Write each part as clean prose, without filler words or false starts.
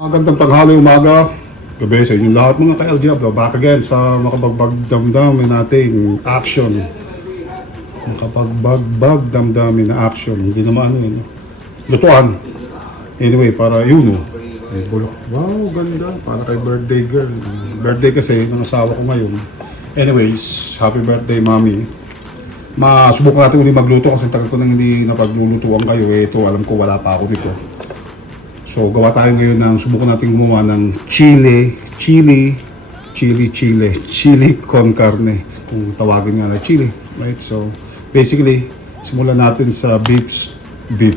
Magandang tanghali, umaga, gabi sa inyong lahat mga ka-LGF. Back again sa makabagbag damdamin nating action. Makabagbag damdamin na action. Hindi naman ano yun. Lutuan. Anyway, para yun o. Wow, ganda. Para kay birthday girl. Birthday kasi ng asawa ko ngayon. Anyways, happy birthday, mami. Masubukan natin ulit magluto kasi tagal ko nang hindi napaglulutuan kayo. Ito, alam ko wala pa ako dito. So, gawa tayo ngayon ng subukan natin gumawa ng chili con carne. Kung tawagin nga na chili, right? So, basically, simulan natin sa beef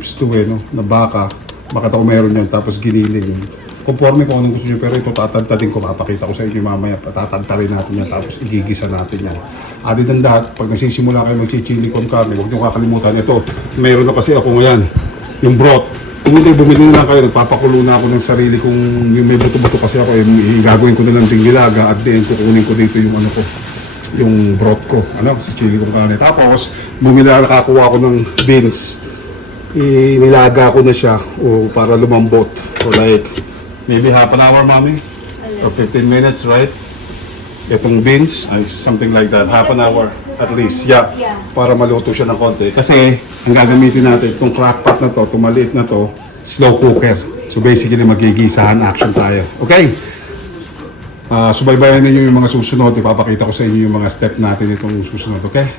stew no? Na baka tayo meron yan, tapos giniling yun. Conforme kung anong gusto nyo, pero ito tatantadin ko, mapakita ko sa inyo mamaya, tatantarin natin yan, tapos igigisa natin yan. Added ang lahat, pag nagsisimula kayo mag-chili con carne, huwag nyo kakalimutan, ito, meron na kasi ako ngayon, yung broth. Kung hindi, bumili na lang kayo, nagpapakulo na ako ng sarili kung may buto-buto kasi ako, gagawin ko na lang ding nilaga at then kukunin ko dito yung ano ko, yung broth ko, sa chili con carne. Tapos, nakakuha ako ng beans, inilaga ko na siya para lumambot. So like, maybe half an hour, mommy? Or 15 minutes, right? Itong beans, something like that, half an hour at least, yeah, para maluto siya ng konti. Kasi, ang gagamitin natin, itong crockpot na to, itong maliit na to, slow cooker. So basically, magigisahan action tayo. Okay? Subaybayan ninyo yung mga susunod, ipapakita ko sa inyo yung mga step natin itong susunod, okay?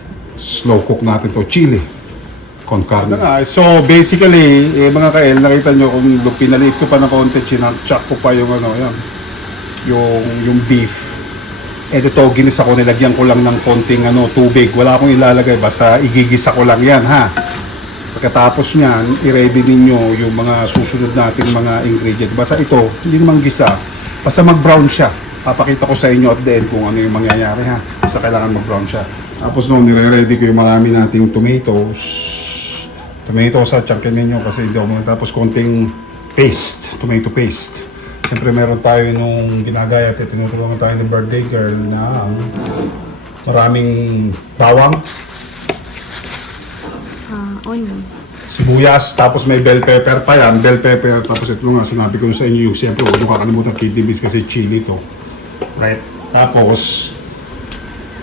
Slow cook natin to chili con carne. So basically, mga kael, nakita nyo kung pinaliit ko pa ng konti, chinachak ko pa yung yung beef. Ito ginisa ko, nilagyan ko lang ng konting tubig. Wala akong ilalagay, basta igigisa ko lang yan, ha. Pagkatapos niyan, i-ready ninyo yung mga susunod nating mga ingredient. Basta ito, hindi naman gisa, basta mag-brown siya. Papakita ko sa inyo at the end kung ano yung mangyayari, ha. Basta kailangan mag-brown siya. Tapos noon, nire-ready ko yung marami nating tomatoes at chunkin ninyo kasi hindi ako tapos konting paste, tomato paste. Siyempre meron tayo nung ginagaya at tinutulungan tayo ng birthday girl na maraming bawang, onion, sibuyas, tapos may bell pepper pa yan, bell pepper, tapos ito nga sinabi ko sa inyo yung siyempre huwag nyo kakalimutan kidney beans kasi chili to, right? Tapos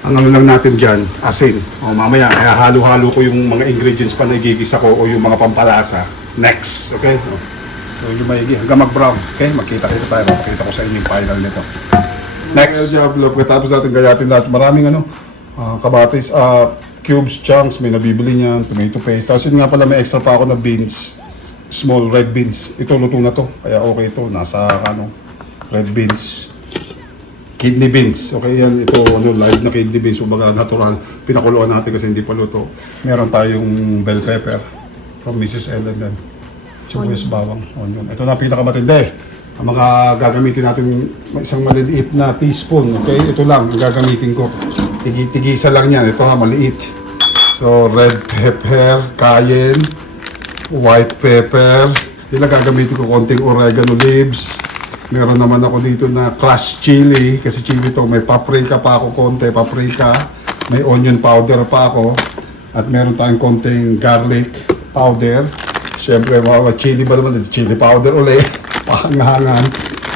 ang lang natin dyan, asin. Mamaya, halo-halo ko yung mga ingredients pa na igigisa ko o yung mga pampalasa. Next, okay? So, yung maigi, hanggang mag-brown. Okay, magkita-kita tayo. Makikita ko sa inyo yung final nito. Next. Tapos natin gayatin lahat. Maraming kabatis, cubes, chunks, may nabibili niyan, tomato paste. Tapos yun nga pala, may extra pa ako na beans, small red beans. Ito, luto na to. Kaya okay ito. Nasa, red beans. Kidney beans. Okay, yan. Ito, live na kidney beans. Umaga natural. Pinakuluan natin kasi hindi pa luto. Meron tayong bell pepper from Mrs. Ellen then. Sibuyas, bawang, onion. Ito na pinakamatindi. Ang mga gagamitin natin, isang maliliit na teaspoon. Okay, ito lang ang gagamitin ko. Tigisa lang yan. Ito maliit. So, red pepper, cayenne, white pepper. Ito lang gagamitin ko konting oregano leaves. Meron naman ako dito na crushed chili. Kasi chili to, may paprika pa ako konti. Paprika. May onion powder pa ako. At meron tayong konting garlic powder. Siyempre, mga chili ba naman? Chili powder ulit. Pahangahangan.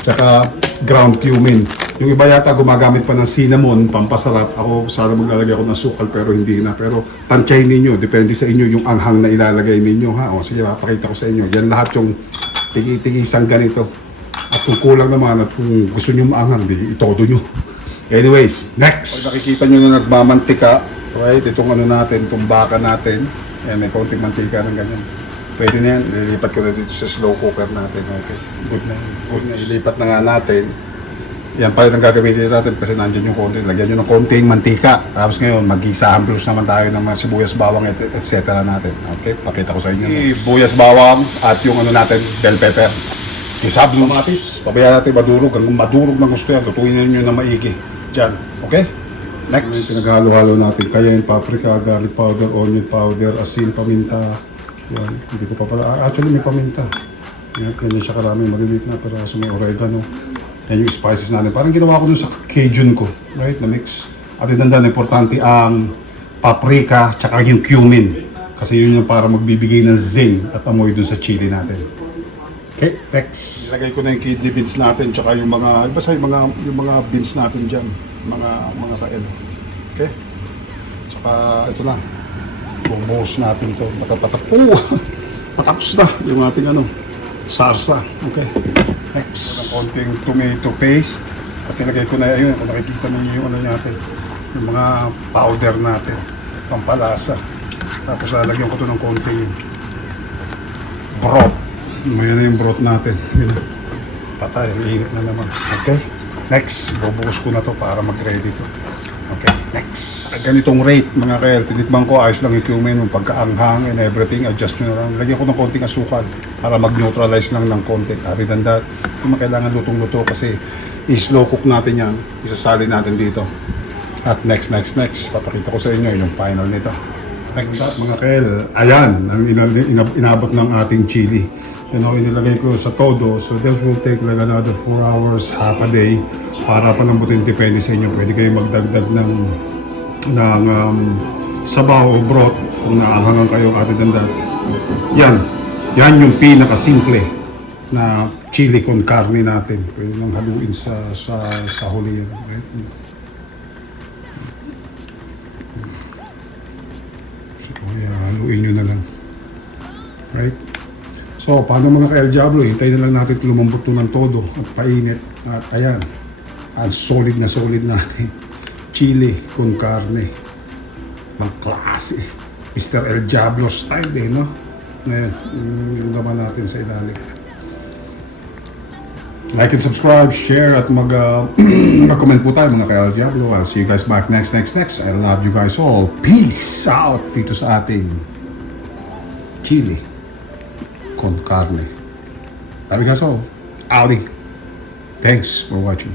Tsaka ground cumin. Yung iba yata gumagamit pa ng cinnamon, pampasarap. Ako, sana maglalagay ako ng sukal pero hindi na. Pero tansyahin ninyo. Depende sa inyo yung anghang na ilalagay ninyo. Ha? O, sige, mapakita ko sa inyo. Yan lahat yung tigi-tigisang ganito. At kung kulang naman at kung gusto nyo maanghang, itodo nyo. Anyways, next! Pag nakikita nyo na nagmamantika, right? Itong natin, itong baka natin. Yan, may konting mantika ng ganyan. Pwede na yan, lilipat ko na dito sa slow cooker natin. Okay, good na yun. Good na, ilipat na nga natin. Yan pa rin ang gagamitin natin kasi nandiyan yung konti. Lagyan nyo ng konting mantika. Tapos ngayon, mag-isahan plus naman tayo ng mga sibuyas, bawang, etc. natin. Okay, pakita ko sa inyo. Sibuyas, bawang at yung natin, bell pepper. Isab ng matis. Pabayaan natin madurog. Hanggang madurog ng gusto yan. Tutuin na nyo na maigi. Diyan. Okay? Next. Pinaghalo-halo natin. Cayenne, paprika, garlic powder, onion powder, asin, paminta. Yan. Hindi ko pa pala. Actually, may paminta. Yan. Ganyan siya karami. Maliliit na. Pero may oregano. Yan yung spices natin. Parang ginawa ko dun sa Cajun ko. Right? Na mix. At idandan, importante ang paprika tsaka yung cumin. Kasi yun yung para magbibigay ng zing at amoy dun sa chili natin. Okay, next. Ilagay ko na yung kidney beans natin tsaka yung mga basta yung mga beans natin diyan, mga kael. Okay? Tsaka ito na. Bubuhos natin to. Patapos na yung ating sarsa. Okay. Next. Konting tomato paste. At ilagay ko na yun. Kung nakikita ninyo yung natin. Yung mga powder natin. Pampalasa. Tapos lalagyan ko to ng konting broth. Mayan na yung broth natin. Yun. Patay. Iinit na naman. Okay. Next. Bubuhos ko na to para mag-ready to. Okay, next. Ganitong rate, mga kael, tinikman ko, ayos lang yung cumin, yung pagkaanghang and everything, adjust nyo na lang. Lagyan ko ng konting asukal para mag-neutralize lang ng konti. Other than that, hindi mo kailangan lutong-luto kasi i-slow cook natin yan, isasali natin dito. At next, papakita ko sa inyo yung final nito. Next, mga kael, ayan, ang inabot ng ating chili. Inilagay ko sa todo. So this will take like another 4 hours, half a day para palambutin. Depende sa inyo. Pwede kayong magdagdag ng sabaw o broth kung naanghangan kayo other than that. Yan yung pinaka-simple na chili con carne natin. Pwede nang haluin sa huli yan. Right? So, haluin nyo na lang. Right? So, paano mga ka-El Diablo? Hintayin na lang natin lumambot to ng todo at painit. At ayan, ang solid natin. Chili con carne. Ng klase. Mr. El Diablo style eh, no? Ngayon, yung naman natin sa ilalim. Like and subscribe, share, at mag-comment po tayo mga ka-El Diablo. I'll see you guys back next. I love you guys all. Peace out dito sa ating chili con carne. Love you guys all. Audi. Thanks for watching.